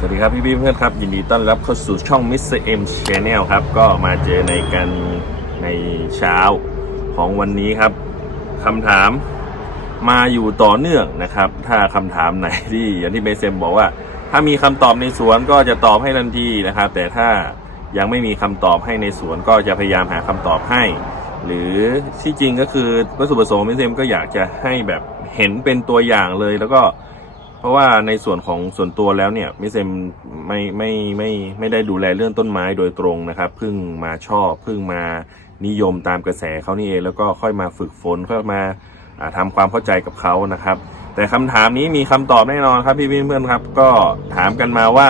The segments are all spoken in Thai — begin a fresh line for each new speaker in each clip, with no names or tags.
สวัสดีครับพี่พี่เพื่อนครับ ยินดีต้อนรับเข้าสู่ช่อง Mr. M Channel ครับ ก็มาเจอในกันในเช้าของวันนี้ครับคำถามมาอยู่ต่อเนื่องนะครับ ถ้าคำถามไหนที่อย่างที่เบเซมบอกว่า ถ้ามีคำตอบในสวนก็จะตอบให้ทันทีนะครับ แต่ถ้ายังไม่มีคำตอบให้ในสวนก็จะพยายามหาคำตอบให้ หรือที่จริงก็คือวัตถุประสงค์ของเบเซมก็อยากจะให้แบบเห็นเป็นตัวอย่างเลยแล้วก็ เพราะว่าในส่วนของส่วนตัวแล้วเนี่ยมิเซมไม่ไม่ไม่ไม่ได้ดูแลเรื่องต้นไม้โดยตรงนะครับเพิ่งมาชอบเพิ่งมานิยมตามกระแสเขานี่เองแล้วก็ค่อยมาฝึกฝนค่อยมาอ่าทำความเข้าใจกับเขานะครับ แต่คำถามนี้มีคำตอบแน่นอนครับพี่เพื่อนๆครับ ก็ถามกันมาว่า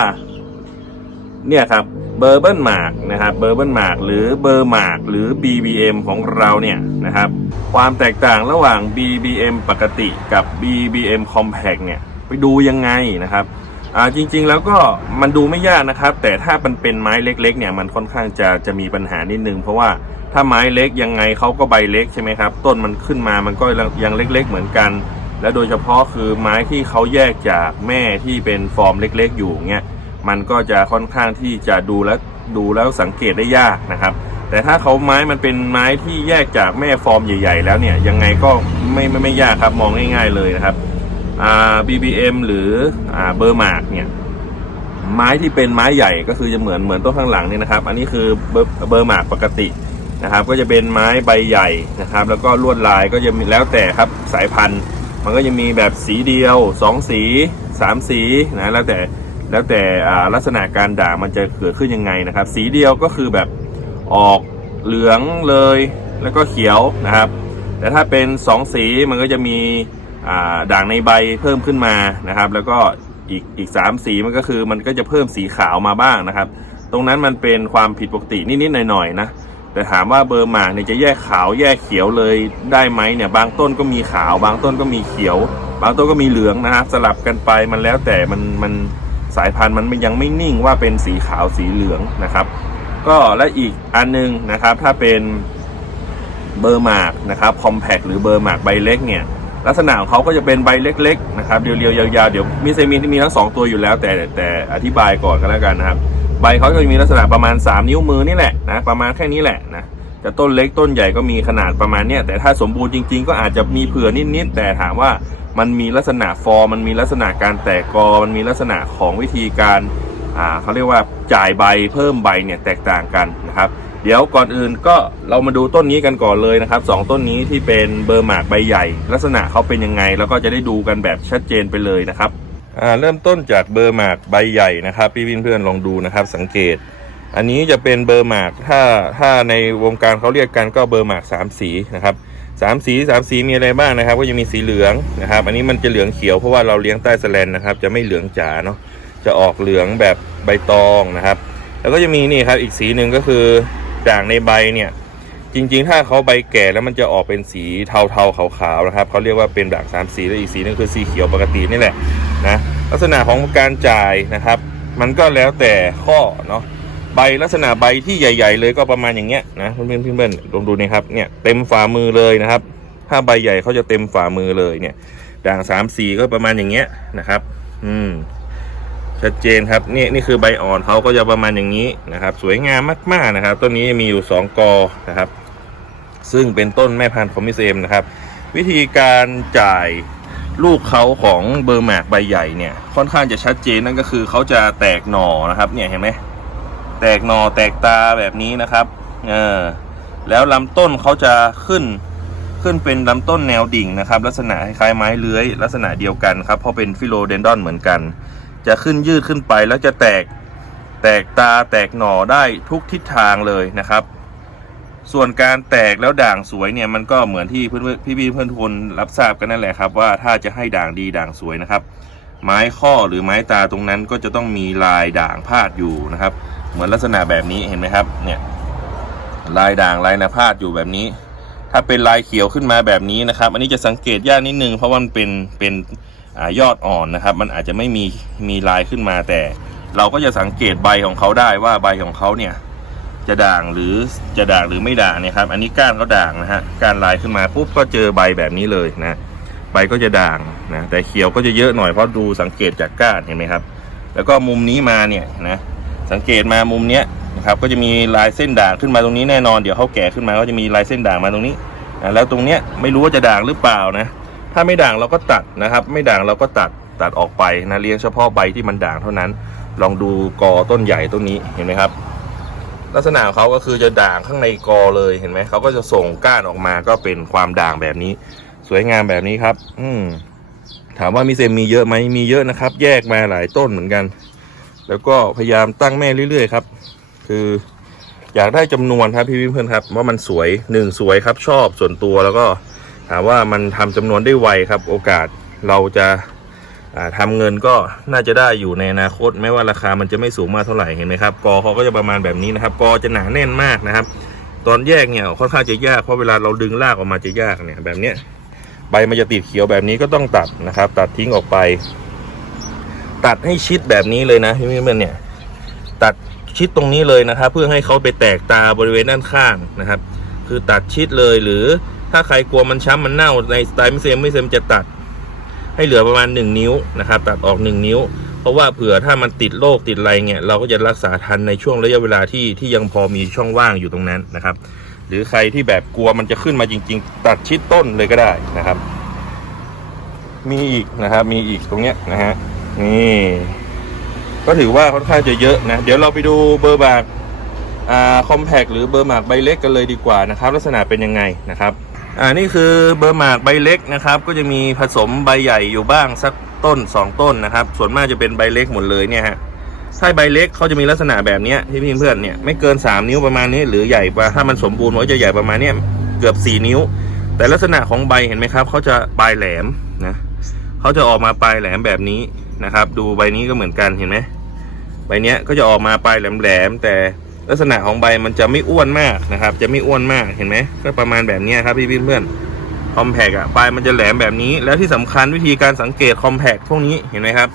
เนี่ยครับเบอร์เบิลมาร์กนะครับเบอร์เบิลมาร์กหรือเบอร์มาร์กหรือ BBM ของเราเนี่ยนะครับ ความแตกต่างระหว่าง BBM ปกติกับ BBM Compact เนี่ย ไปดูยังไงนะครับอ่าจริงๆแล้วก็มันดูไม่ยากนะครับ แต่ถ้ามันเป็นไม้เล็กๆเนี่ยมันค่อนข้างจะจะมีปัญหานิดนึง เพราะว่าถ้าไม้เล็กยังไงเขาก็ใบเล็กใช่ไหมครับ ต้นมันขึ้นมามันก็ยังเล็ก ๆ เหมือนกัน และโดยเฉพาะคือไม้ที่เขาแยกจากแม่ที่เป็นฟอร์มเล็ก ๆ อยู่เงี้ยมันก็จะค่อนข้างที่จะดูแล้วดูแล้วสังเกตได้ยากนะครับ แต่ถ้าเขาไม้มันเป็นไม้ที่แยกจากแม่ฟอร์มใหญ่ ๆ แล้วเนี่ยยังไงก็ไม่ไม่ไม่ยากครับมองง่าย ๆเลยนะครับ BBM หรืออเบอร์มาร์กเนี่ยไม้ที่เป็นไม้ใหญ่ก็คือจะเหมือนเหมือนต้นข้างหลังเนี่ยนะครับ อันนี้คือเบอร์เบอร์มากปกตินะครับ ก็จะเป็นไม้ใบใหญ่นะครับ แล้วก็ลวดลายก็จะมีแล้วแต่ครับสายพันธุ์ มันก็จะมีแบบสีเดียวสองสีสามสีนะแล้วแต่แล้วแต่อาลักษณะการด่างมันจะเกิดขึ้นยังไงนะครับ สีเดียวก็คือแบบออกเหลืองเลยแล้วก็เขียวนะครับ แต่ถ้าเป็น 2 สีมันก็จะมี ด่างในใบเพิ่มขึ้นมานะครับ แล้วก็อีกอีกสามสีมันก็คือมันก็จะเพิ่มสีขาวมาบ้างนะครับ ตรงนั้นมันเป็นความผิดปกตินิดๆหน่อยๆนะแต่ถามว่าเบอร์หมากเนี่ยจะแยกขาวแยกเขียวเลยได้ไหมเนี่ยบางต้นก็มีขาว บางต้นก็มีเขียว บางต้นก็มีเหลืองนะครับ สลับกันไปมันแล้วแต่มันมันสายพันธุ์มันยังไม่นิ่งว่าเป็นสีขาวสีเหลืองนะครับ ก็และอีกอันนึงนะครับถ้าเป็นเบอร์หมากนะครับคอมแพคหรือเบอร์หมากใบเล็กเนี่ย ลักษณะของเขาก็จะเป็นใบเล็กๆนะครับเรียวๆยาวๆเดี๋ยวมีเซมินที่มีทั้งสองตัวอยู่แล้ว แต่แต่อธิบายก่อนกันแล้วกันนะครับ ใบเขาจะมีลักษณะประมาณ 3 นิ้วมือนี่แหละนะประมาณแค่นี้แหละนะแต่ต้นเล็กต้นใหญ่ก็มีขนาดประมาณเนี้ยแต่ถ้าสมบูรณ์จริง ๆ ก็อาจจะมีเผื่อนิดๆแต่ถามว่ามันมีลักษณะฟอร์มมันมีลักษณะการแตกกอมันมีลักษณะของวิธีการอ่าเขาเรียกว่าจ่ายใบเพิ่มใบเนี่ยแตกต่างกันนะครับ เดี๋ยวก่อนอื่นก็เรามาดูต้นนี้กันก่อนเลยนะครับสองต้นนี้ที่เป็นเบอร์หมากใบใหญ่ ลักษณะเขาเป็นยังไง แล้วก็จะได้ดูกันแบบชัดเจนไปเลยนะครับอ่าเริ่มต้นจากเบอร์หมากใบใหญ่นะครับ พี่เพื่อนๆลองดูนะครับ สังเกต อันนี้จะเป็นเบอร์หมากถ้าถ้าในวงการเขาเรียกกันก็เบอร์หมากสามสีนะครับสามสีสามสีมีอะไรบ้างนะครับ ก็จะมีสีเหลืองนะครับ อันนี้มันจะเหลืองเขียวเพราะว่าเราเลี้ยงใต้สแลนนะครับ จะไม่เหลืองจ๋าเนาะจะออกเหลืองแบบใบตองนะครับ แล้วก็จะมีนี่ครับอีกสีหนึ่งก็คือ ด่างในใบเนี่ยจริงๆ ถ้าเขาใบแก่แล้วมันจะออกเป็นสีเทาๆขาวๆนะครับเขาเรียกว่าเป็นด่างสามสีแล้วอีกสีหนึงคือสีเขียวปกตินี่แหละนะลักษณะของการจ่ายนะครับ มันก็แล้วแต่ข้อเนาะใบลักษณะใบที่ใหญ่ ๆ เลยก็ประมาณอย่างเงี้ยนะเพื่อนๆเพื่อนๆลองดูนะครับเนี่ยเต็มฝ่ามือเลยนะครับ ถ้าใบใหญ่เขาจะเต็มฝ่ามือเลยเนี่ย ด่างสามสีก็ประมาณอย่างเงี้ยนะครับ อืม ชัดเจนครับนี่นี่คือใบอ่อนเขาก็จะประมาณอย่างนี้นะครับ สวยงามมากๆนะครับ ต้นนี้มีอยู่ 2 กอนะครับ ซึ่งเป็นต้นแม่พันธุ์ของมิเอมนะครับ วิธีการจ่ายลูกเขาของเบอร์หมกใบใหญ่เนี่ย ค่อนข้างจะชัดเจนนั่นก็คือเขาจะแตกหน่อนะครับเนี่ยเห็นไหมแตกหน่อแตกตาแบบนี้นะครับเออแล้วลำต้นเขาจะขึ้นขึ้นเป็นลำต้นแนวดิ่งนะครับ ลักษณะคล้ายไม้เลื้อย ลักษณะเดียวกันครับเพราะเป็นฟิโลเดนดอนเหมือนกัน จะขึ้นยืดขึ้นไปแล้วจะแตกแตกตาแตกหน่อได้ทุกทิศทางเลยนะครับ ส่วนการแตกแล้วด่างสวยเนี่ยมันก็เหมือนที่เพื่อนๆพี่เพื่อนทุกคนรับทราบกันนั่นแหละครับ ว่าถ้าจะให้ด่างดีด่างสวยนะครับ ไม้ข้อหรือไม้ตาตรงนั้นก็จะต้องมีลายด่างพาดอยู่นะครับ เหมือนลักษณะแบบนี้เห็นไหมครับเนี่ยลายด่างลายนาพาดอยู่แบบนี้ ถ้าเป็นลายเขียวขึ้นมาแบบนี้นะครับ อันนี้จะสังเกตยากนิดนึงเพราะว่ามันเป็นเป็น อยอดอ่อนนะครับ มันอาจจะไม่มีมีลายขึ้นมาแต่ เราก็จะสังเกตใบของเขาได้ว่าใบของเขาเนี่ยจะด่างหรือจะด่างหรือไม่ด่างเนี่ยครับ อันนี้ก้านเขาด่างนะฮะก้านลายขึ้นมาปุ๊บก็เจอใบแบบนี้เลยนะใบก็จะด่างนะแต่เขียวก็จะเยอะหน่อยเพราะดูสังเกตจากก้านเห็นไหมครับ แล้วก็มุมนี้มาเนี่ยนะสังเกตมามุมเนี้ยนะครับก็จะมีลายเส้นด่างขึ้นมาตรงนี้แน่นอนเดี๋ยวเขาแก่ขึ้นมาก็จะมีลายเส้นด่างมาตรงนี้นะแล้วตรงเนี้ยไม่รู้ว่าจะด่างหรือเปล่านะ ถ้าไม่ด่างเราก็ตัดนะครับ ไม่ด่างเราก็ตัดตัดออกไปนะเลี้ยงเฉพาะใบที่มันด่างเท่านั้น ลองดูกอต้นใหญ่ต้นนี้เห็นไหมครับ ลักษณะของเขาก็คือจะด่างข้างในกอเลยเห็นไหมเขาก็จะส่งก้านออกมาก็เป็นความด่างแบบนี้ สวยงามแบบนี้ครับ อืมถามว่ามีเซมมีเยอะไหมมีเยอะนะครับ แยกมาหลายต้นเหมือนกัน แล้วก็พยายามตั้งแม่เรื่อยๆครับ คืออยากได้จำนวนครับพี่เพื่อนครับ ว่ามันสวยหนึ่งสวยครับชอบส่วนตัวแล้วก็ ถามว่ามันทำจำนวนได้ไวครับ โอกาสเราจะาทำเงินก็น่าจะได้อยู่ในอนาคต ไม่ว่าราคามันจะไม่สูงมากเท่าไหร่เห็นไหมครับกอเขาก็จะประมาณแบบนี้นะครับ กอจะหนาแน่นมากนะครับ ตอนแยกเนี่ยค่อนข้างจะยากเพราะเวลาเราดึงรากออกมาจะยากเนี่ยแบบเนี้ยใบมันจะติดเขียวแบบนี้ก็ต้องตัดนะครับ ตัดทิ้งออกไป ตัดให้ชิดแบบนี้เลยนะพี่เพื่อนๆเนี่ย ตัดชิดตรงนี้เลยนะครับ เพื่อให้เขาไปแตกตาบริเวณด้านข้างนะครับ คือตัดชิดเลยหรือ ถ้าใครกลัวมันช้ำมันเน่าในสไตล์ไม่เซมไม่เซมจะตัด ให้เหลือประมาณ 1 นิ้วนะครับ ตัดออก 1 นิ้ว เพราะว่าเผื่อถ้ามันติดโรคติดอะไรเงี้ยเราก็จะรักษาทันในช่วงระยะเวลาที่ที่ยังพอมีช่องว่างอยู่ตรงนั้นนะครับ หรือใครที่แบบกลัวมันจะขึ้นมาจริง ๆ ตัดชิดต้นเลยก็ได้นะครับ มีอีกนะครับ มีอีกตรงเนี้ยนะฮะนี่ก็ถือว่าค่อนข้างจะเยอะนะ เดี๋ยวเราไปดูเบอร์บากอ่าคอมแพกหรือเบอร์หมากใบเล็กกันเลยดีกว่านะครับ ลักษณะเป็นยังไงนะครับ อ่านี่คือเบอร์หมากใบเล็กนะครับ ก็จะมีผสมใบใหญ่อยู่บ้างสักต้น 2 ต้นนะครับ ส่วนมากจะเป็นใบเล็กหมดเลยเนี่ยฮะถ้าใบเล็กเขาจะมีลักษณะแบบนี้ที่พี่เพื่อนเนี่ยไม่เกิน 3 นิ้วประมาณนี้ หรือใหญ่กว่าถ้ามันสมบูรณ์มันจะใหญ่ประมาณเนี้ยเกือบ 4 นิ้ว แต่ลักษณะของใบเห็นไหมครับเขาจะปลายแหลมนะเขาจะออกมาปลายแหลมแบบนี้นะครับ ดูใบนี้ก็เหมือนกันเห็นไหมใบเนี้ยก็จะออกมาปลายแหลมๆแต่ ลักษณะของใบมันจะไม่อ้วนมากนะครับ จะไม่อ้วนมากเห็นไหมก็ประมาณแบบนี้ครับพี่เพื่อนคอมแพกอะปลายมันจะแหลมแบบนี้ แล้วที่สำคัญวิธีการสังเกตคอมแพกพวกนี้เห็นไหมครับ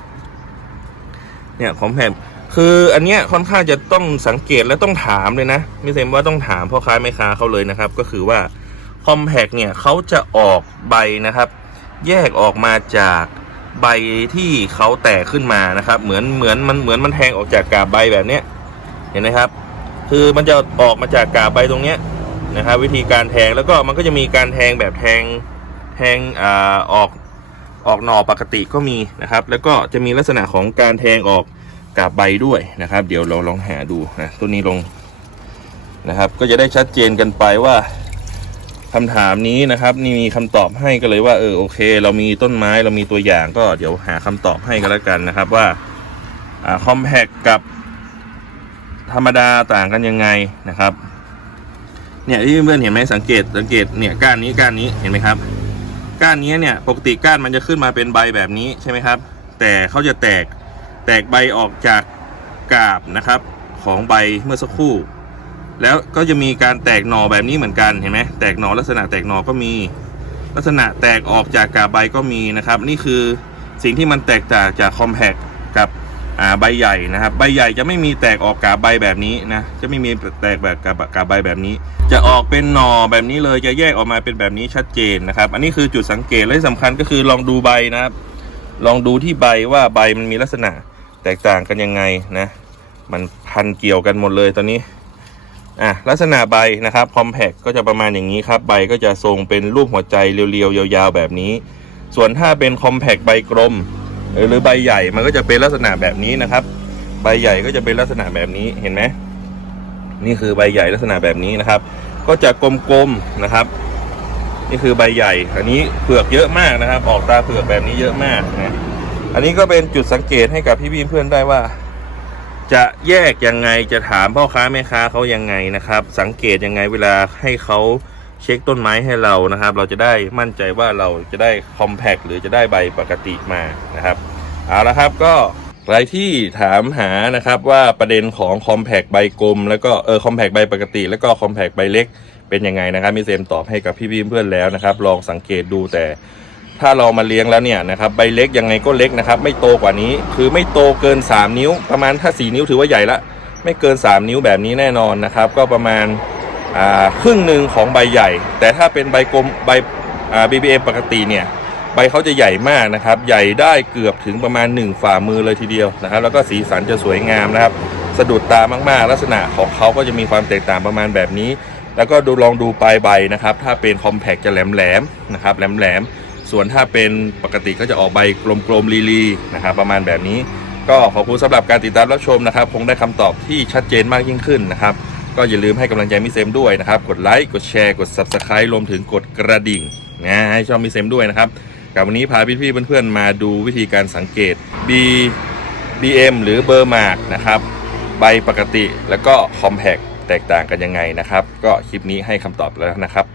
เนี่ยคอมแพกคืออันเนี้ยค่อนข้างจะต้องสังเกตและต้องถามเลยนะไม่ใช่ว่าต้องถามพ่อค้าแม่ค้าเขาเลยนะครับ ก็คือว่าคอมแพกเนี่ยเขาจะออกใบนะครับ แยกออกมาจากใบที่เขาแตกขึ้นมานะครับ เหมือนเหมือนมันเหมือนมันแทงออกจากกาบใบแบบเนี้ยเห็นไหมครับ คือมันจะออกมาจากกาบใบตรงเนี้ยนะครับวิธีการแทงแล้วก็มันก็จะมีการแทงแบบแทงแทงอ่าออกออกหน่อปกติก็มีนะครับ แล้วก็จะมีลักษณะของการแทงออกกาบใบด้วยนะครับ เดี๋ยวเราลองหาดูนะตัวนี้ลงนะครับ ก็จะได้ชัดเจนกันไปว่าคำถามนี้นะครับ นี่มีคำตอบให้ก็เลยว่าเออโอเค เรามีต้นไม้เรามีตัวอย่างก็เดี๋ยวหาคำตอบให้กันแล้วกันนะครับว่าอ่าคอมแพกกับ ธรรมดาต่างกันยังไงนะครับ เนี่ยที่เพื่อนเห็นไหมสังเกตสังเกตเนี่ยก้านนี้ก้านนี้เห็นไหมครับ ก้านนี้เนี่ยปกติก้านมันจะขึ้นมาเป็นใบแบบนี้ใช่ไหมครับ แต่เขาจะแตกแตกใบออกจากกาบนะครับของใบเมื่อสักครู่ แล้วก็จะมีการแตกหน่อแบบนี้เหมือนกันเห็นไหมแตกหน่อลักษณะแตกหน่อก็มี ลักษณะแตกออกจากกาบใบก็มีนะครับ นี่คือสิ่งที่มันแตกต่างจากคอมแพก อ่าใบใหญ่นะครับ ใบใหญ่จะไม่มีแตกออกกาบใบแบบนี้นะ จะไม่มีแตกแบบกาบกาบใบแบบนี้ จะออกเป็นหน่อแบบนี้เลยจะแยกออกมาเป็นแบบนี้ชัดเจนนะครับ อันนี้คือจุดสังเกตและที่สำคัญก็คือลองดูใบนะครับ ลองดูที่ใบว่าใบมันมีลักษณะแตกต่างกันยังไงนะ มันพันเกี่ยวกันหมดเลยตอนนี้อะลักษณะใบนะครับคอมแพกก็จะประมาณอย่างนี้ครับ ใบก็จะทรงเป็นรูปหัวใจเรียวๆยาวๆแบบนี้ ส่วนถ้าเป็นคอมแพกใบกลม หรือใบใหญ่มันก็จะเป็นลักษณะแบบนี้นะครับ ใบใหญ่ก็จะเป็นลักษณะแบบนี้เห็นไหมนี่คือใบใหญ่ลักษณะแบบนี้นะครับ ก็จะกลมๆนะครับ นี่คือใบใหญ่ อันนี้เผือกเยอะมากนะครับ ออกตาเผือกแบบนี้เยอะมากนะอันนี้ก็เป็นจุดสังเกตให้กับพี่ๆเพื่อนได้ว่า จะแยกยังไงจะถามพ่อค้าแม่ค้าเขายังไงนะครับ สังเกตยังไงเวลาให้เขา เช็คต้นไม้ให้เรานะครับ เราจะได้มั่นใจว่าเราจะได้คอมแพกหรือจะได้ใบปกติมานะครับเอาละครับก็ใครที่ถามหานะครับว่าประเด็นของคอมแพกใบกลมแล้วก็เออคอมแพกใบปกติ แล้วก็คอมแพกใบเล็กเป็นยังไงนะครับมีเซมตอบให้กับพี่ๆเพื่อนแล้วนะครับ ลองสังเกตดูแต่ถ้าเรามาเลี้ยงแล้วเนี่ยนะครับใบเล็กยังไงก็เล็กนะครับ ไม่โตกว่านี้คือไม่โตเกิน 3 นิ้ว ประมาณถ้า 4 นิ้วถือว่าใหญ่ละ ไม่เกิน 3 นิ้วแบบนี้แน่นอนนะครับ ก็ประมาณ ครึ่งหนึ่งของใบใหญ่ แต่ถ้าเป็นใบกลมใบ BBM ปกติเนี่ยใบเขาจะใหญ่มากนะครับ ใหญ่ได้เกือบถึงประมาณ 1 ฝ่ามือเลยทีเดียวนะครับ แล้วก็สีสันจะสวยงามนะครับ สะดุดตามากๆ ลักษณะของเขาก็จะมีความแตกต่างประมาณแบบนี้ แล้วก็ดูลองดูปลายใบนะครับ ถ้าเป็นคอมแพกจะแหลมๆนะครับ แหลมๆ ส่วนถ้าเป็นปกติก็จะออกใบกลมๆลีๆนะครับ ประมาณแบบนี้ ก็ขอบคุณสำหรับการติดตามรับชมนะครับ คงได้คำตอบที่ชัดเจนมากยิ่งขึ้นนะครับ ก็อย่าลืมให้กำลังใจมิเซมด้วยนะครับ กดไลค์กดแชร์กด Subscribe รวมถึงกดกระดิ่งนะให้ช่องมิเซมด้วยนะครับกับวันนี้พาพี่ๆเพื่อนๆมาดูวิธีการสังเกต B BM หรือเบอร์มาร์กนะครับใบปกติแล้วก็คอมแพกแตกต่างกันยังไงนะครับ ก็คลิปนี้ให้คำตอบแล้วนะครับ